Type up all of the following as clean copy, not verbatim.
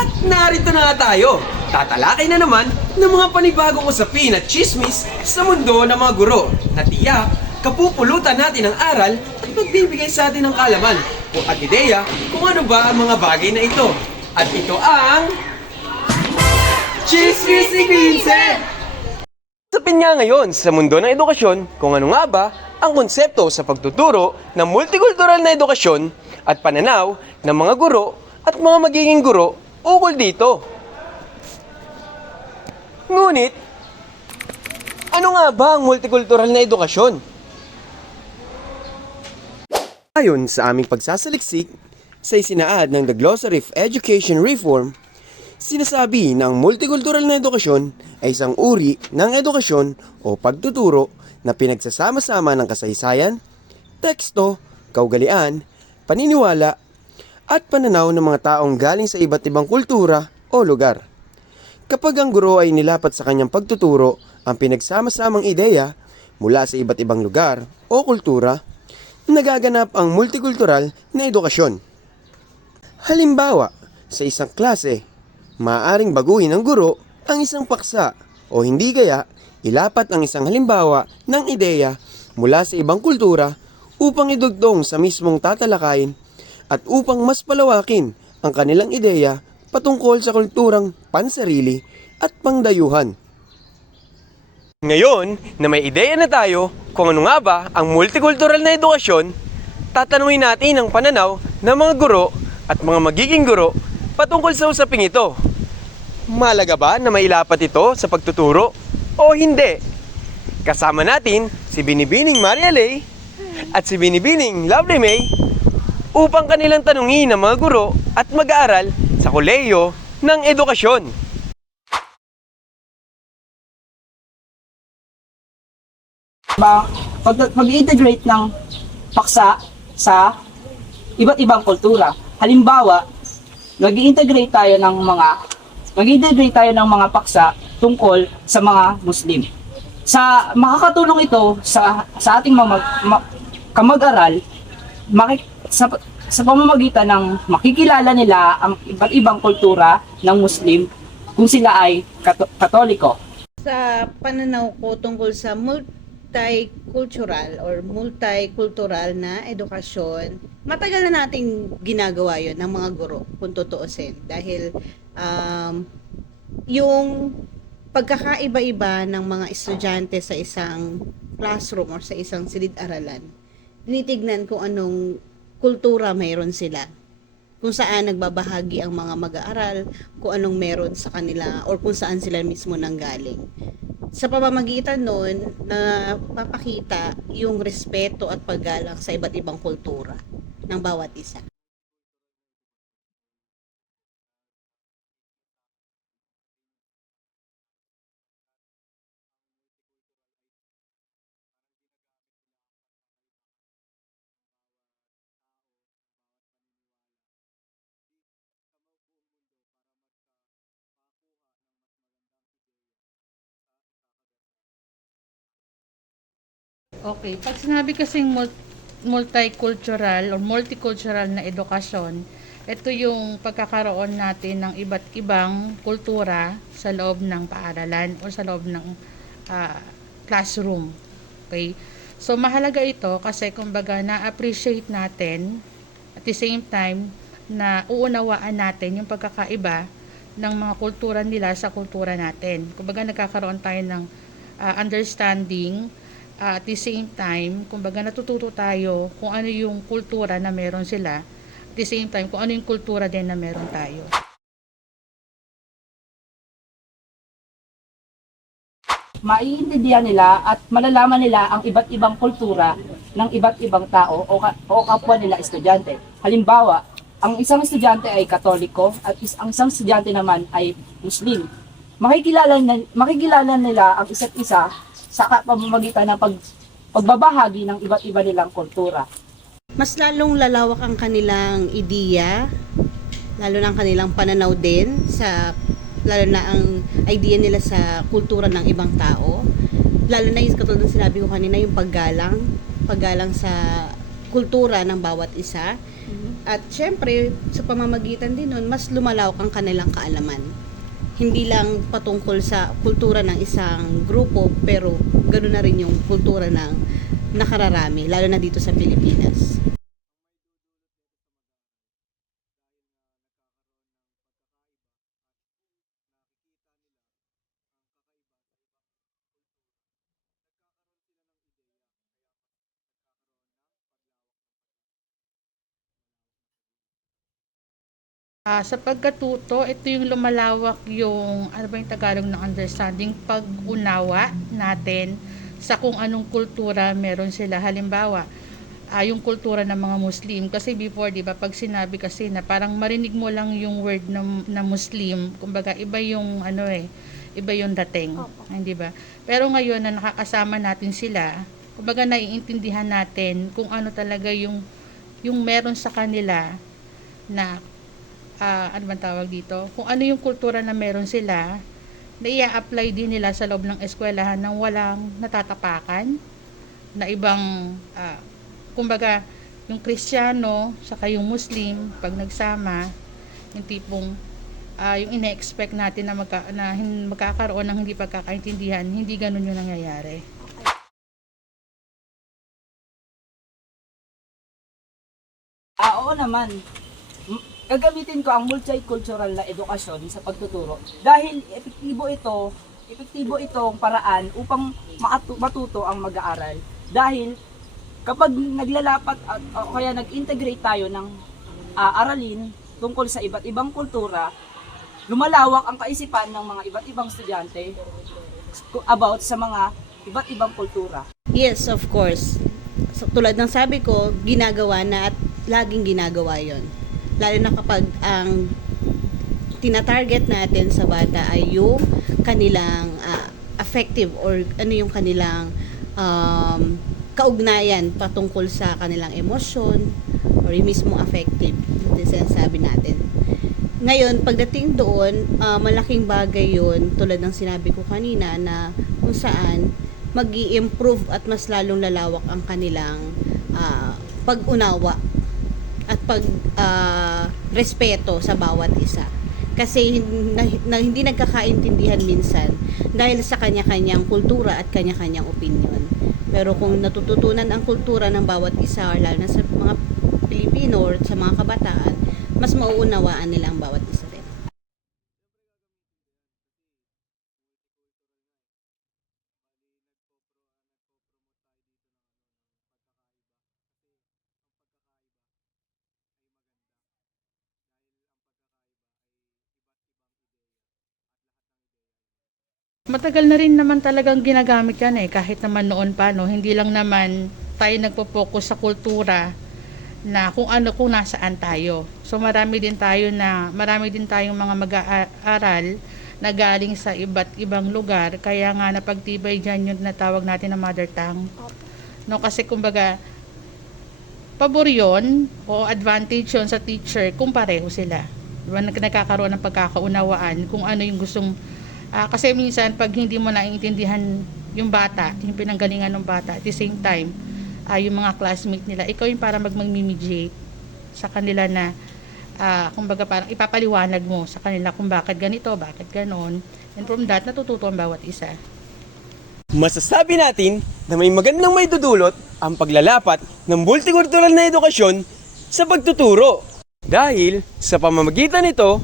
At narito na nga tayo. Tatalakay na naman ng mga panibagong usapin at chismis sa mundo ng mga guro na tiyak kapupulutan natin ng aral at magbibigay sa atin ng kaalaman at ideya kung ano ba ang mga bagay na ito. At ito ang Chismis ni Vincent! Usapin nga ngayon sa mundo ng edukasyon kung ano nga ba ang konsepto sa pagtuturo ng multikultural na edukasyon at pananaw ng mga guro at mga magiging guro ukol dito. Ngunit, ano nga ba ang multikultural na edukasyon? Ayon sa aming pagsasaliksik sa isinaad ng The Glossary of Education Reform, sinasabi na ang multikultural na edukasyon ay isang uri ng edukasyon o pagtuturo na pinagsasama-sama ng kasaysayan, teksto, kaugalian, paniniwala, at pananaw ng mga taong galing sa iba't ibang kultura o lugar. Kapag ang guro ay nilapat sa kanyang pagtuturo ang pinagsama-samang ideya mula sa iba't ibang lugar o kultura, nagaganap ang multikultural na edukasyon. Halimbawa, sa isang klase, maaaring baguhin ng guro ang isang paksa o hindi kaya ilapat ang isang halimbawa ng ideya mula sa ibang kultura upang idugtong sa mismong tatalakayin at upang mas palawakin ang kanilang ideya patungkol sa kulturang pansarili at pangdayuhan. Ngayon na may ideya na tayo kung ano nga ba ang multikultural na edukasyon, tatanungin natin ang pananaw ng mga guro at mga magiging guro patungkol sa usaping ito. Mahalaga ba na mailapat ito sa pagtuturo o hindi? Kasama natin si Binibining Maria Lay at si Binibining Lovely May upang kanilang tanungin ang mga guro at mag-aaral sa kolehiyo ng edukasyon. Pag-integrate ng paksa sa iba't ibang kultura. Halimbawa, mag-integrate tayo ng mga paksa tungkol sa mga Muslim. Makakatulong ito sa ating kamag-aral sa pamamagitan ng makikilala nila ang iba't ibang kultura ng Muslim kung sila ay Katoliko. Sa pananaw ko tungkol sa multicultural na edukasyon, matagal na nating ginagawa yon ng mga guro kung tutuusin. Dahil yung pagkakaiba-iba ng mga estudyante sa isang classroom or sa isang silid-aralan, tinitignan kung anong kultura mayroon sila, kung saan nagbabahagi ang mga mag-aaral, kung anong meron sa kanila or kung saan sila mismo nanggaling. Sa pamamagitan nun, na papakita yung respeto at paggalang sa iba't ibang kultura ng bawat isa. Okay, pag sinabi kasing multicultural or multicultural na edukasyon, ito yung pagkakaroon natin ng iba't ibang kultura sa loob ng paaralan o sa loob ng classroom. Okay? So, mahalaga ito kasi kumbaga na-appreciate natin at the same time na uunawaan natin yung pagkakaiba ng mga kultura nila sa kultura natin. Kumbaga nagkakaroon tayo ng understanding. At the same time, kumbaga natututo tayo kung ano yung kultura na meron sila. At the same time, kung ano yung kultura din na meron tayo. Maiintindihan nila at malalaman nila ang iba't ibang kultura ng iba't ibang tao o kapwa nila estudyante. Halimbawa, ang isang estudyante ay Katoliko at ang isang estudyante naman ay Muslim. Makikilala nila ang isa't isa sa pamamagitan ng pagbabahagi ng iba't iba nilang kultura. Mas lalong lalawak ang kanilang ideya, lalo na ang kanilang pananaw din, lalo na ang idea nila sa kultura ng ibang tao. Lalo na yung katulad ng sinabi ko kanina, yung paggalang sa kultura ng bawat isa. At syempre, sa pamamagitan din nun, mas lumalawak ang kanilang kaalaman. Hindi lang patungkol sa kultura ng isang grupo, pero ganoon na rin yung kultura ng nakararami, lalo na dito sa Pilipinas. Sa pagkatuto, ito yung lumalawak yung, ano ba yung Tagalog ng understanding, pag-unawa natin sa kung anong kultura meron sila. Halimbawa, yung kultura ng mga Muslim. Kasi before, di ba, pag sinabi kasi na parang marinig mo lang yung word na Muslim, kumbaga iba yung iba yung dating. Hindi ba? Pero ngayon na nakakasama natin sila, kumbaga naiintindihan natin kung ano talaga yung meron sa kanila na ano man tawag dito, kung ano yung kultura na meron sila, na i-apply din nila sa loob ng eskwelahan nang walang natatapakan na ibang, kumbaga, yung Kristiyano, saka yung Muslim, pag nagsama, yung tipong, yung ine-expect natin na, magkakaroon ng hindi pagkakaintindihan, hindi ganun yung nangyayari. Oo naman. Gagamitin ko ang multicultural na edukasyon sa pagtuturo dahil epektibo itong paraan upang matuto ang mag-aaral. Dahil kapag naglalapat o kaya nag-integrate tayo ng aralin tungkol sa iba't ibang kultura, lumalawak ang kaisipan ng mga iba't ibang estudyante about sa mga iba't ibang kultura. Yes, of course. So, tulad ng sabi ko, ginagawa na at laging ginagawa yon. Lalo na kapag ang tinatarget natin sa bata ay yung kanilang affective or ano yung kanilang kaugnayan patungkol sa kanilang emosyon or yung mismong affective yung sinasabi natin. Ngayon, pagdating doon, malaking bagay yun tulad ng sinabi ko kanina na kung saan mag-i-improve at mas lalong lalawak ang kanilang pag-unawa at respeto sa bawat isa. Kasi hindi nagkakaintindihan minsan dahil sa kanya-kanyang kultura at kanya-kanyang opinion. Pero kung natututunan ang kultura ng bawat isa, lalo na sa mga Pilipino or sa mga kabataan, mas mauunawaan nila ang bawat isa rin. Matagal na rin naman talagang ginagamit yan kahit naman noon pa, no? Hindi lang naman tayo nagpo-focus sa kultura na kung nasaan tayo. So marami din tayong mga mag-aaral na galing sa iba't ibang lugar, kaya nga napagtibay dyan yung natawag natin na mother tongue. No, kasi kumbaga, pabor yun o advantage yun sa teacher kung pareho sila. Diba, nagkakaroon ng pagkakaunawaan kung ano yung gustong kasi minsan pag hindi mo naiintindihan yung bata, yung pinanggalingan ng bata, at the same time, yung mga classmate nila, ikaw yung para mag-mediate sa kanila na, kumbaga parang ipapaliwanag mo sa kanila kung bakit ganito, bakit ganon. And from that, natututo ang bawat isa. Masasabi natin na may magandang maidudulot ang paglalapat ng multicultural na edukasyon sa pagtuturo. Dahil sa pamamagitan nito,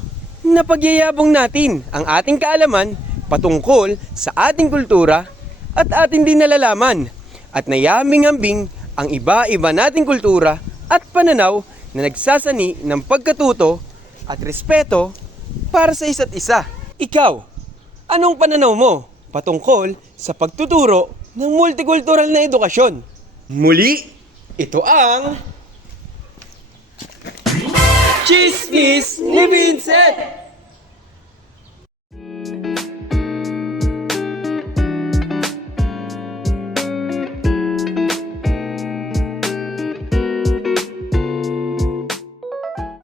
napagyayabong natin ang ating kaalaman patungkol sa ating kultura at ating din nalalaman at nayambing-ambing ang iba-iba nating kultura at pananaw na nagsasani ng pagkatuto at respeto para sa isa't isa. Ikaw, anong pananaw mo patungkol sa pagtuturo ng multicultural na edukasyon? Muli, ito ang Chismis ni Vincent!